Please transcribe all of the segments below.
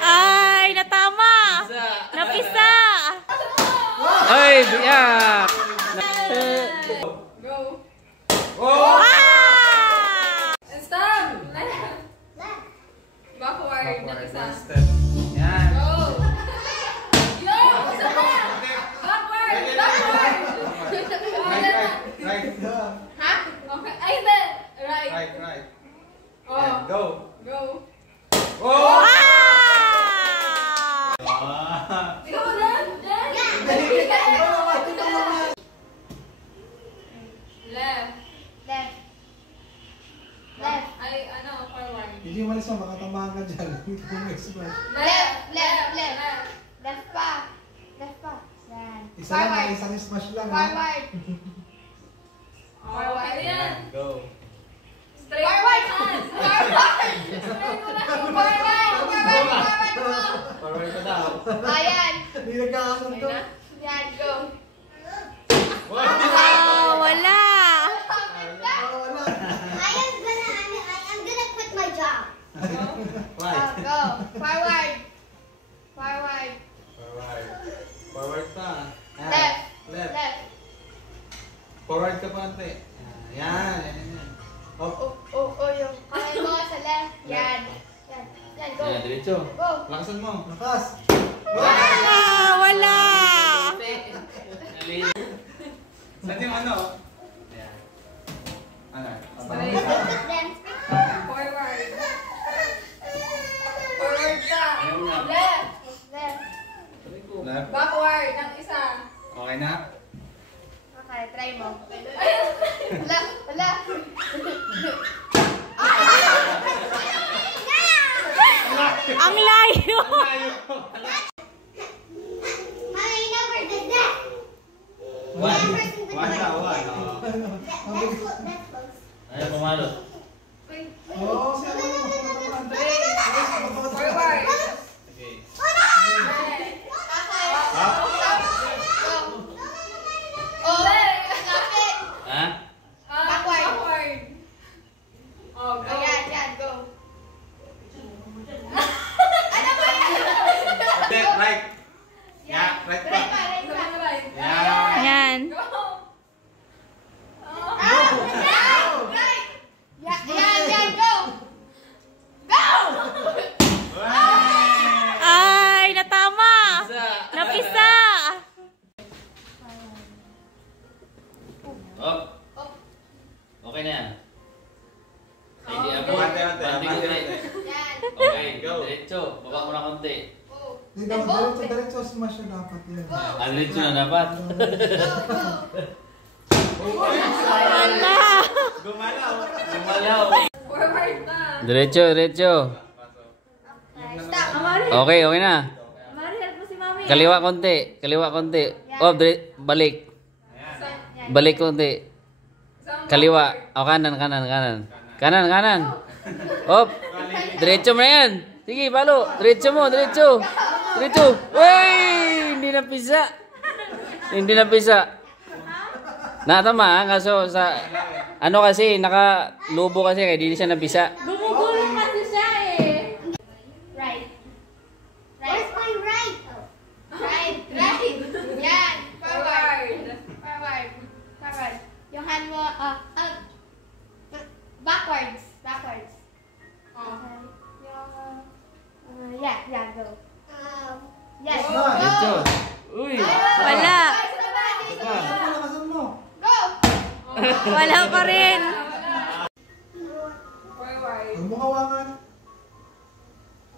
Ay, natama! Napisa! Ay, biyak! Go. Oh! Stop! Left. Backward ng isa. Yan. Go! Yo! Isa pa! Backward! Backward! Right. Ha? Okay. Ay, hindi! Right. Right. Oh. Go. Go. Oh! Ikaw ulit? Jen? Left. Left. Left. Ay, ano, forward. Hindi mo alis mo, makatamaan ka dyan. Hindi ko ma-express. Left. Left pa. Left pa. Yan. Isa lang, isang smash lang. ha? Forward. Forward. Ayan. Go. Straight Forward. hands. Forward. Straight mo lang. Forward. Forward ka daw. Ayan. Hindi nagkakasunod to. Yan, go. Ah, wala! Wala. I'm gonna quit my job. Right. Go. Forward. Forward. Forward pa. Left. Left. Left. Forward ka pa, ante. Yan. Up. Yung kamay mo sa left. Yan. Yan, go. Yan, diretso. Go. Lakasan mo. Lakas. Ah, wala! Saan yung ano? Ayan. Ano? Straight. Forward. Forward ka. Ayaw na. Left. Left. Left. Backward ng isa. Okay na? Okay, try mo. Ayun. Wala. Ang layo! One na, one. Ayaw pumalot. Oo, siya mo yung makatamaan. Forward. Okay. Oh, lapit. Ha? Backward. Backward. Oh, go. Yan, go. Left, right. Yeah, right pa. Right pa, right pa. Right. Yan. Yan. Go. Oh. Right. Yan, go. Go! Ay, natama! Napisa! Oh. Okay na yan. Hindi ako. Okay. Banding ulit. Yan. Okay, go. Diretso. Baba mo na konti. Go. Hindi dapat, diretso smash na dapat yan. Diretso na dapat. Wala! Gumalaw. Forward na. Diretso. Stop. Okay na. Mari, help mo si Mami. Kaliwa konti. Oh, balik. Yan. Balik konti. Kaliwa. Oh, kanan. Kanan. Op. Diretso mo na yan. Sige, palo. Diretso mo. Uy! Hindi napisa. Natama ha, kaso sa ano kasi nakalubo kasi kaya di siya napisa. Gumugulong kasi siya eh. Right. Where's my right? Right. Yan. Forward. Yung hand mo, backwards. Oh. Yeah, go. Yes. Go. Diretso. Uy! Wala! Lakasan mo. Go! Wala pa rin! Forward. Huwag mo kawangan.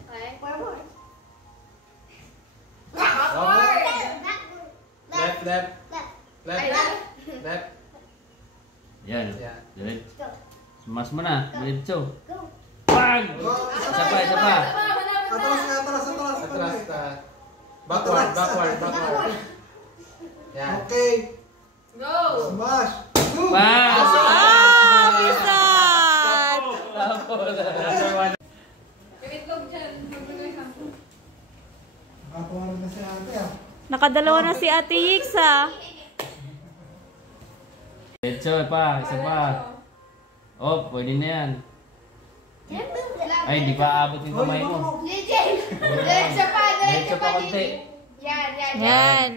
Okay. Forward. Backward. Left. Yan. Diretso. Mas mo na. Diretso. Go. Pag! Go. Isa pa. Atras. Backward. Okay. Go. Smash. Boom. Wow! Ah! Pisan! Itlog dyan. Magbigay ka. Nakatawanan na si ate ah. Nakadalawa na si Ate Yix ah. Diretso pa. Isa pa. Oh, pwede na yan. Left. Ay, hindi pa aabot yung kamay mo. Legend. Diretso pa, Diretso pa konti. Yan, yan, yan. Yan.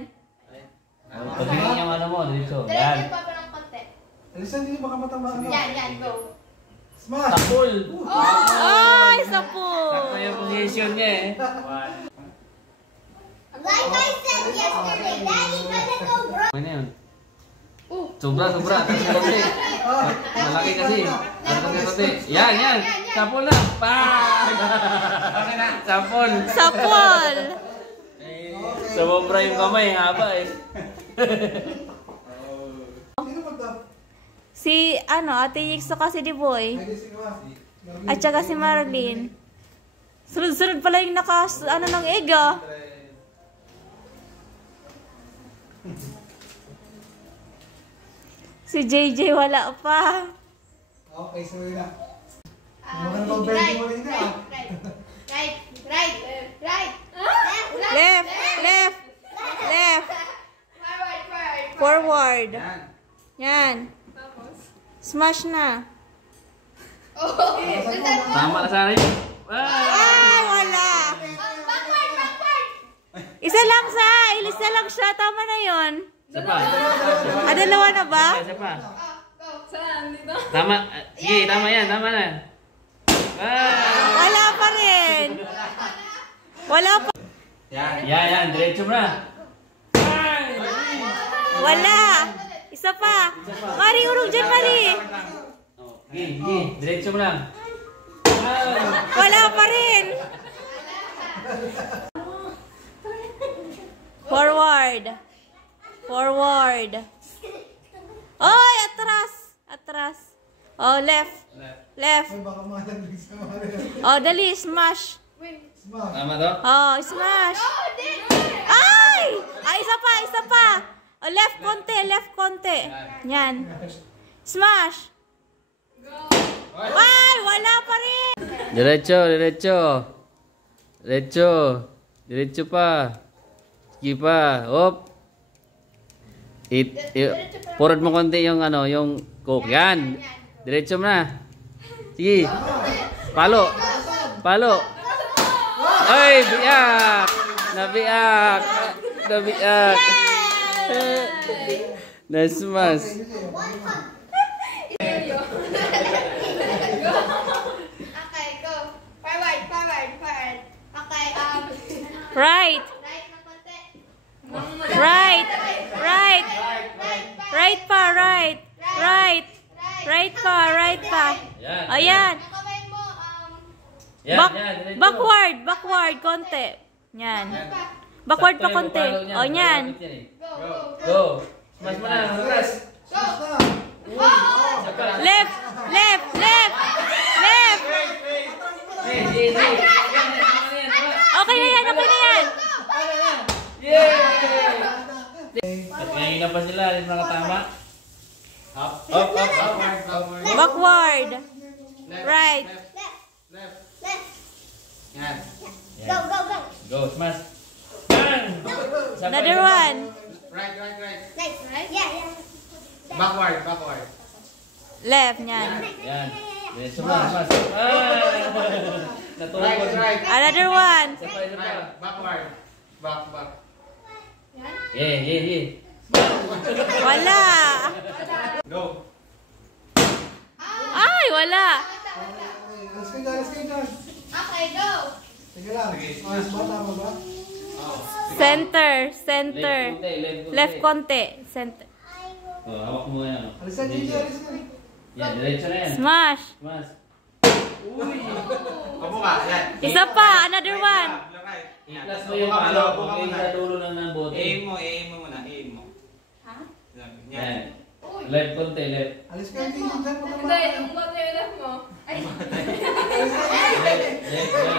Pagiging yung ano mo, dito. Diretso Yan. pa ng konti. Alisan niyo baka matamaan mo. Yan, yan, go. Smash! Tapol! Ay, sapo. Sakto yung position niya eh. Like I said yesterday, Daddy gonna go bro. Ano yun? Sobra. Tapos konti. Malaki kasi. Tapos konti. Yan. Sapol na. Pang! Sapol. Sapol. Sumobra yung kamay. Haba eh. Sino magtap? Si, Ate Yikso kasi di boy. Ay, sige ba? At saka si Marlene. Sunod-sunod pala yung ng egg ah. Si JJ wala pa. Okay, so yun na. Mga nabang-bending mo rin na. Right. Left. Forward. Yan. Tapos. Smash na. Oh, Tama na sana yun. Ay, wala. backward. Isa lang siya. Tama na yon. Isa pa. Dalawa na ba? Isa pa. Go. Saan? Dito? Tama. Sige, tama yan. Tama na. Wala pa rin. Wala pa. Yan. Diretso mo na. Wala. Isa pa. Mari, urong dyan, Mari. Sige. Diretso mo lang. Wala pa rin. Forward. Oy, atras. Oh, left. Ay, baka mahalaglig sa mga Oh, dali, smash. Smash! Tama to? Oh, smash. Ay! Ay, isa pa. Oh, left konti. Yan. Smash. Ay, wala pa rin. Diretso pa. Sige pa. Hop. Forward mo konti yung yung coke. Yan. Diretso mo na. Sige. Palo. Ay, biyak. Nabiyak. Nasmas. Okay, go. Forward. Okay, Right. right na konti. Right pa. Yan. Ayan. Ang kamay mo, Diretso. Backward konti. Yan. Backward pa konti. O, yan. go. Go. Smash mo na. Smash. Left. Okay na yan. Yay! At ngayon na pa sila. Hindi nakatama. Up. Backward. Right. Left. Yan. Go. Go. Smash. Bang! Another one. Right. Right. Yeah. Backward. Left. Yan. Yan. Diretso mo. Smash. Ay! Natulog. Right. Another one. Isa pa. Right. Backward. Back. Yeah. Wala. Go. Ay, wala. Alas kayo dyan. Okay, go. Sige lang. Smash ba? Tama ba? Center. Left konti. Center. Oh, hawak mo yan. Alisan niyo. Yan, diretso na yan. Smash. Smash. Opo ka. Yan. Isa pa. Another one. I-plus mo yung okay sa dulo lang ng bote. Aim mo muna. Ha? Yan. Yan. Left konti, left. Alis kayo dyan. Hindi, yung bote yung left mo. Ay, Left.